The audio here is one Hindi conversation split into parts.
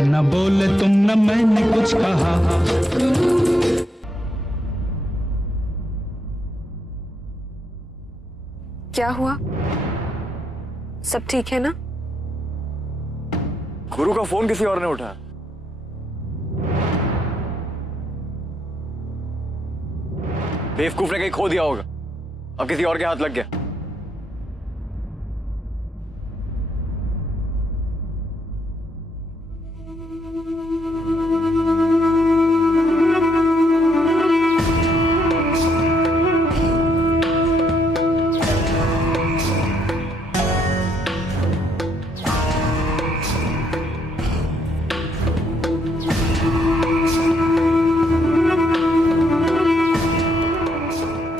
न बोले तुम न मैंने कुछ कहा। क्या हुआ? सब ठीक है ना? गुरु का फोन किसी और ने उठाया। बेवकूफ ने कहीं खो दिया होगा, अब किसी और के हाथ लग गया।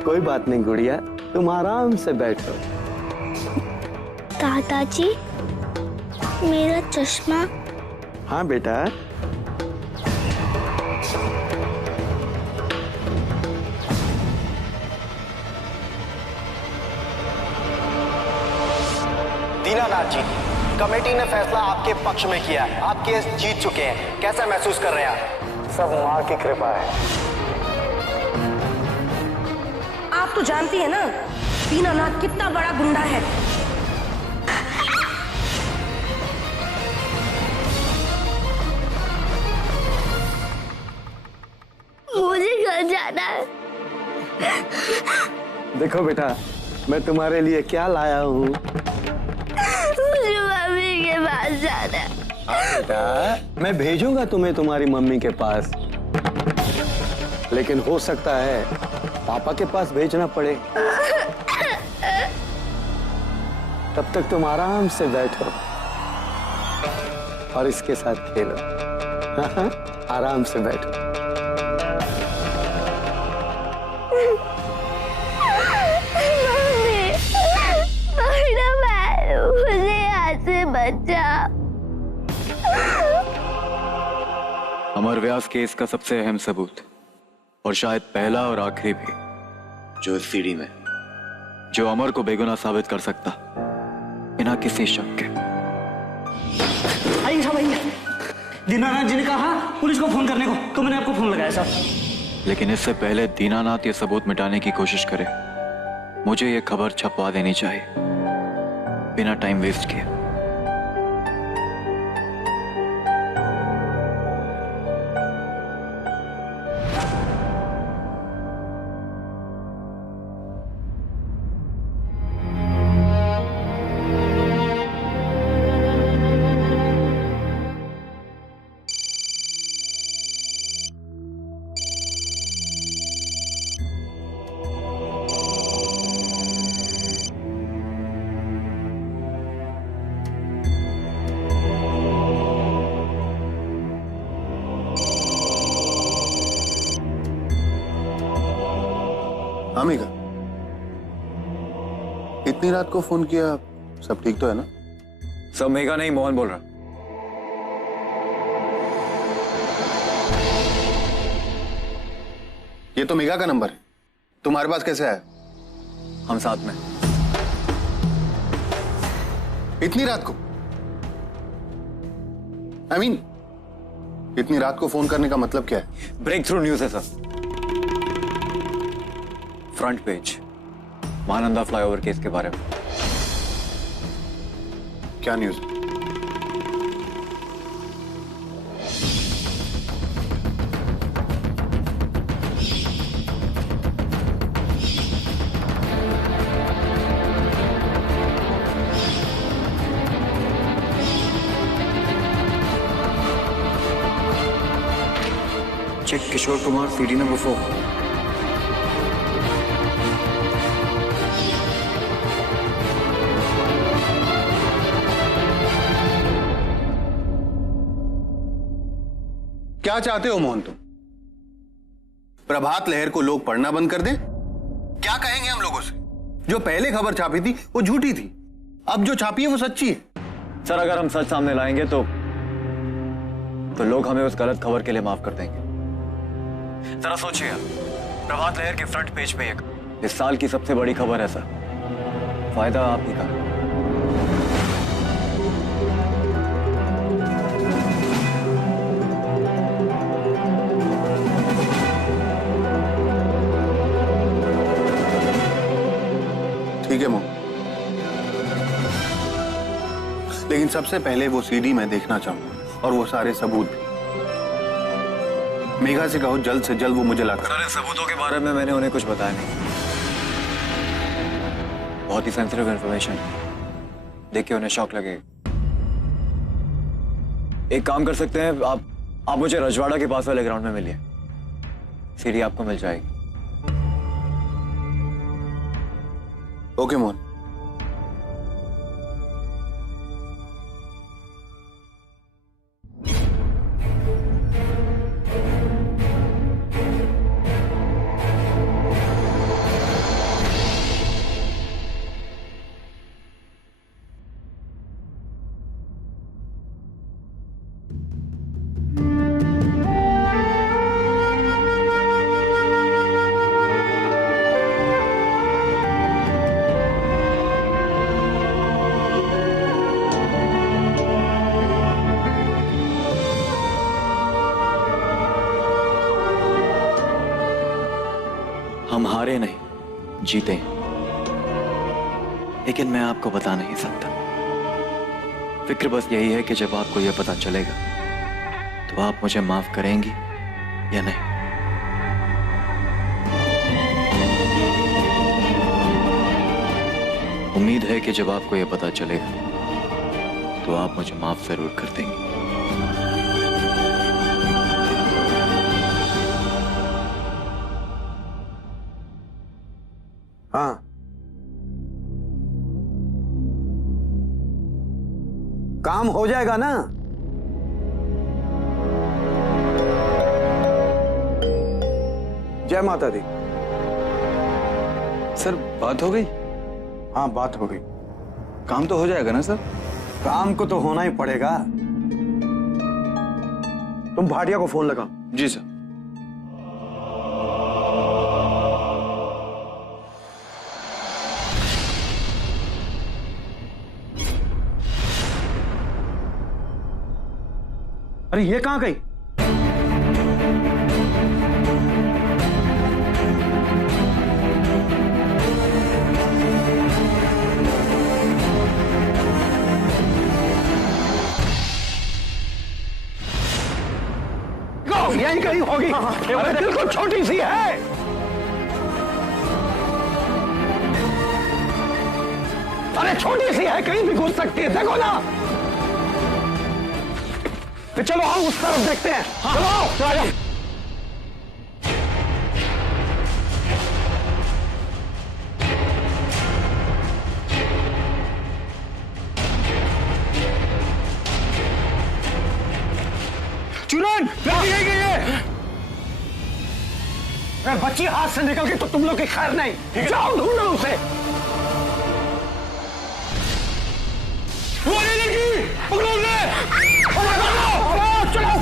कोई बात नहीं गुड़िया, तुम आराम से बैठो। दादाजी, मेरा चश्मा। हाँ बेटा। दीनानाथ जी, कमेटी ने फैसला आपके पक्ष में किया है। आप केस जीत चुके हैं। कैसा महसूस कर रहे हैं आप? सब माँ की कृपा है। आप तो जानती है ना दीनानाथ कितना बड़ा गुंडा है। मुझे घर जाना है। देखो बेटा, मैं तुम्हारे लिए क्या लाया हूँ। मुझे मम्मी के पास जाना है। बेटा, मैं भेजूंगा तुम्हें तुम्हारी मम्मी के पास, लेकिन हो सकता है पापा के पास भेजना पड़े। तब तक तुम आराम से बैठो और इसके साथ खेलो। हाँ, आराम से बैठो। मुझे यहाँ से बचा। अमर व्यास केस का सबसे अहम सबूत और शायद पहला और आखिरी भी जो इस सीढ़ी में, जो अमर को बेगुनाह साबित कर सकता बिना किसी शक के। आइए साहब, आइए। दीनानाथ जी ने कहा पुलिस को फोन करने को, तो मैंने आपको फोन लगाया साहब। लेकिन इससे पहले दीनानाथ ये सबूत मिटाने की कोशिश करे, मुझे ये खबर छपवा देनी चाहिए बिना टाइम वेस्ट किए। हाँ मेघा, इतनी रात को फोन किया, सब ठीक तो है ना? सब मेघा नहीं, मोहन बोल रहा। ये तो मेघा का नंबर है, तुम्हारे पास कैसे आया? हम साथ में। इतनी रात को? I mean, इतनी रात को फोन करने का मतलब क्या है? ब्रेक थ्रू न्यूज है sir. Front page, Mahananda flyover case के बारे में। क्या news? Check Kishore Kumar, CD number 4। क्या चाहते हो मोहन तुम? प्रभात लहर को लोग पढ़ना बंद कर दें? क्या कहेंगे हम लोगों से? जो पहले खबर छापी थी वो झूठी थी, अब जो छापी है वो सच्ची है। सर, अगर हम सच सामने लाएंगे तो लोग हमें उस गलत खबर के लिए माफ कर देंगे। जरा सोचिए, प्रभात लहर के फ्रंट पेज पे एक इस साल की सबसे बड़ी खबर है सर। फायदा आप ही का। लेकिन सबसे पहले वो सीडी मैं देखना चाहूंगा और वो सारे सबूत भी। मेघा से कहो जल्द से जल्द वो मुझे ला कर। सर, इन सबूतों के बारे में मैंने उन्हें कुछ बताया नहीं। बहुत ही सेंसिटिव इंफॉर्मेशन, देख के उन्हें शॉक लगेगा। एक काम कर सकते हैं, आप मुझे रजवाड़ा के पास वाले ग्राउंड में मिलिए, सीडी आपको मिल जाएगी। ओके मोहन। हम हारे नहीं, जीते हैं। लेकिन मैं आपको बता नहीं सकता। फिक्र बस यही है कि जब आपको यह पता चलेगा तो आप मुझे माफ करेंगी या नहीं। उम्मीद है कि जब आपको यह पता चलेगा तो आप मुझे माफ जरूर कर देंगी। हाँ, काम हो जाएगा ना? जय माता दी। सर, बात हो गई? हाँ, बात हो गई। काम तो हो जाएगा ना सर? काम को तो होना ही पड़ेगा। तुम भाटिया को फोन लगाओ। जी सर। अरे ये कहां गई? यही कहीं होगी। अरे बिल्कुल छोटी सी है। अरे छोटी सी है, कहीं भी घुस सकती है। देखो ना। तो चलो आओ उस तरफ देखते हैं। चलो आओ, आ जाओ। चुनन, लगी गई है। बच्ची हाथ से निकल गई तो तुम लोग की खैर नहीं। जाओ ढूंढो उसे। वो नहीं लगी, पकड़ो उसे। चलो।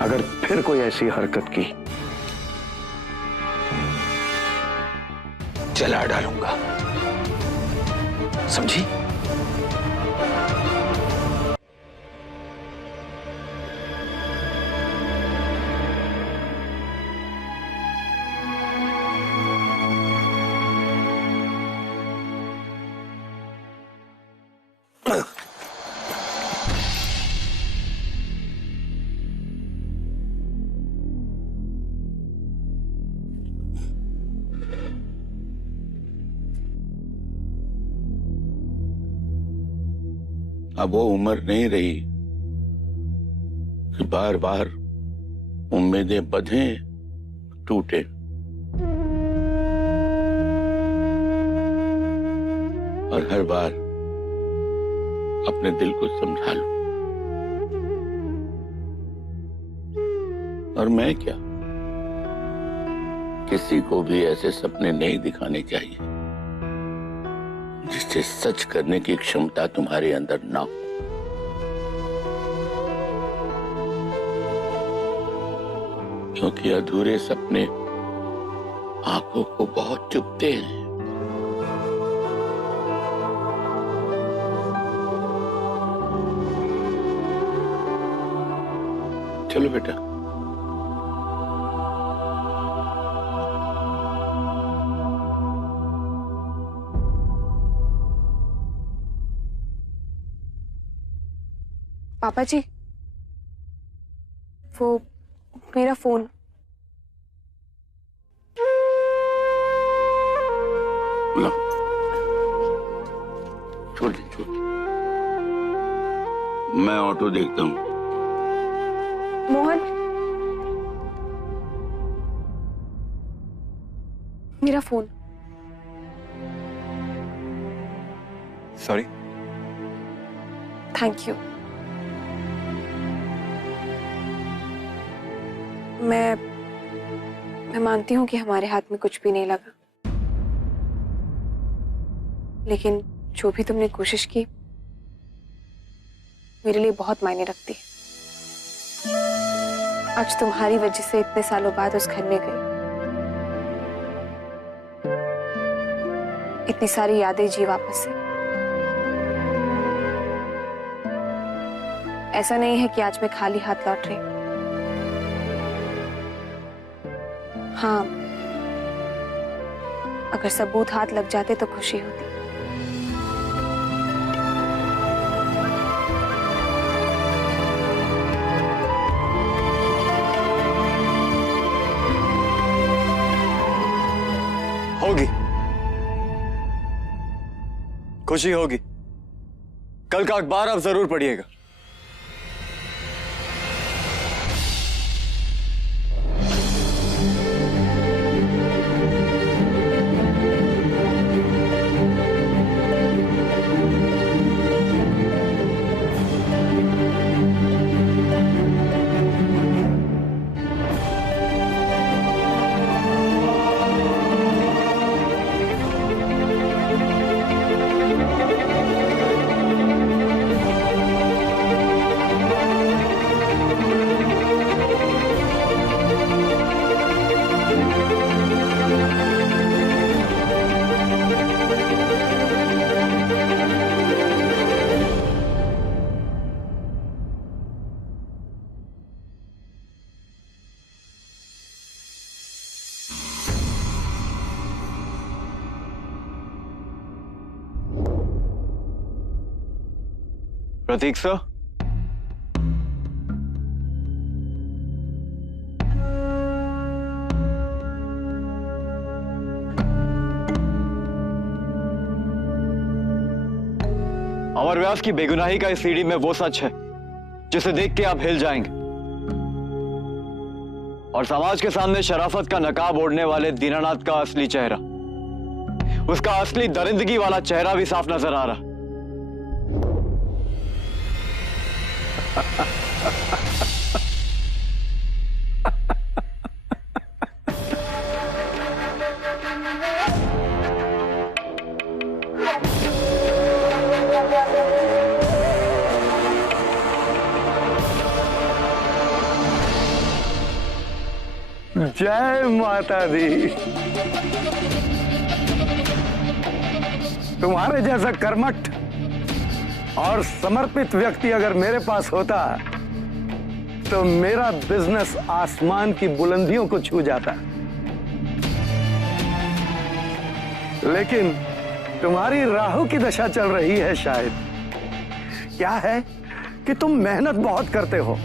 अगर फिर कोई ऐसी हरकत की जला डालूंगा, समझी? अब वो उम्र नहीं रही कि बार बार उम्मीदें बंधें टूटे। और हर बार अपने दिल को समझा लो। और मैं क्या, किसी को भी ऐसे सपने नहीं दिखाने चाहिए जिससे सच करने की क्षमता तुम्हारे अंदर ना हो। क्योंकि अधूरे सपने आंखों को बहुत चुभते हैं। चलो बेटा। पापा जी, वो मेरा फोन। लो, छोड़ दे, छोड़ दे। मैं ऑटो देखता हूँ। मोहन, मेरा फोन। सॉरी। Thank you. मैं मानती हूँ कि हमारे हाथ में कुछ भी नहीं लगा, लेकिन जो भी तुमने कोशिश की मेरे लिए बहुत मायने रखती है। आज तुम्हारी वजह से इतने सालों बाद उस घर में गई, इतनी सारी यादें जी वापस से। ऐसा नहीं है कि आज मैं खाली हाथ लौट रही हूं। हाँ, अगर सबूत हाथ लग जाते तो खुशी होती। होगी, खुशी होगी। कल का अखबार आप जरूर पढ़िएगा। प्रतीक सर, अमर व्यास की बेगुनाही का इस सीढ़ी में वो सच है जिसे देख के आप हिल जाएंगे, और समाज के सामने शराफत का नकाब ओढ़ने वाले दीनानाथ का असली चेहरा, उसका असली दरिंदगी वाला चेहरा भी साफ नजर आ रहा। जय माता दी। तुम्हारे जैसा कर्मठ और समर्पित व्यक्ति अगर मेरे पास होता तो मेरा बिजनेस आसमान की बुलंदियों को छू जाता, लेकिन तुम्हारी राहु की दशा चल रही है। शायद क्या है कि तुम मेहनत बहुत करते हो,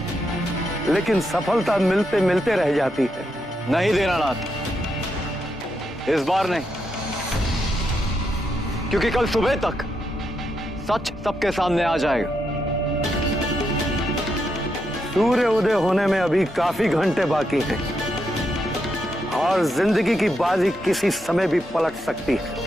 लेकिन सफलता मिलते मिलते रह जाती है। नहीं दीनानाथ, इस बार नहीं, क्योंकि कल सुबह तक सच सबके सामने आ जाएगा। सूर्य उदय होने में अभी काफी घंटे बाकी हैं और जिंदगी की बाजी किसी समय भी पलट सकती है।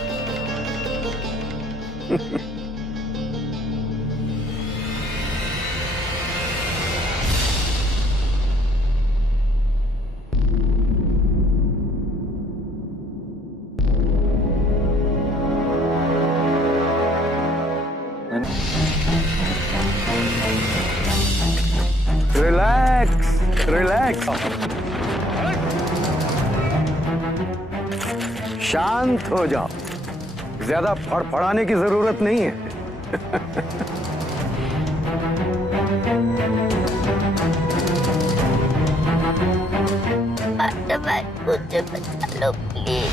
Relax relax. शांत हो जाओ, ज्यादा फड़फड़ाने की जरूरत नहीं है। मुझे बचा लो प्लीज।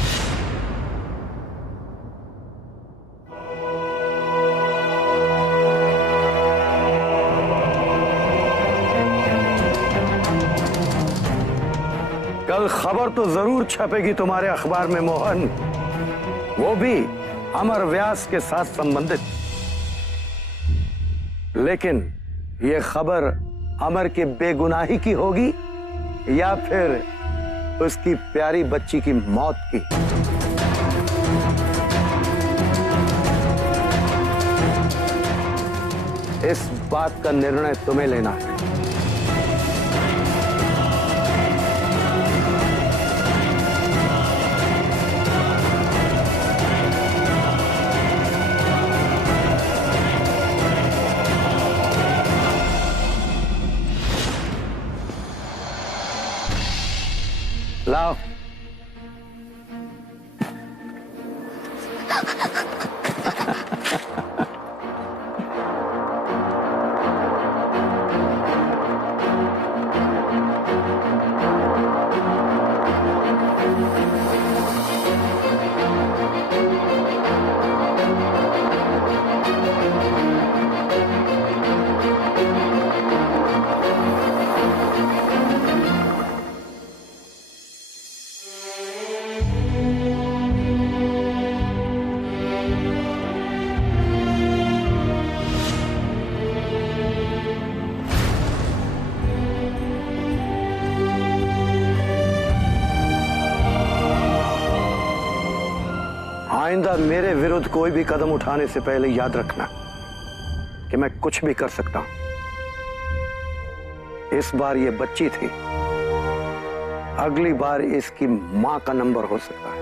कल खबर तो जरूर छपेगी तुम्हारे अखबार में मोहन, वो भी अमर व्यास के साथ संबंधित। लेकिन ये खबर अमर की बेगुनाही की होगी या फिर उसकी प्यारी बच्ची की मौत की। इस बात का निर्णय तुम्हें लेना है। लाओ। आइंदा मेरे विरुद्ध कोई भी कदम उठाने से पहले याद रखना कि मैं कुछ भी कर सकता हूं। इस बार ये बच्ची थी, अगली बार इसकी मां का नंबर हो सकता है।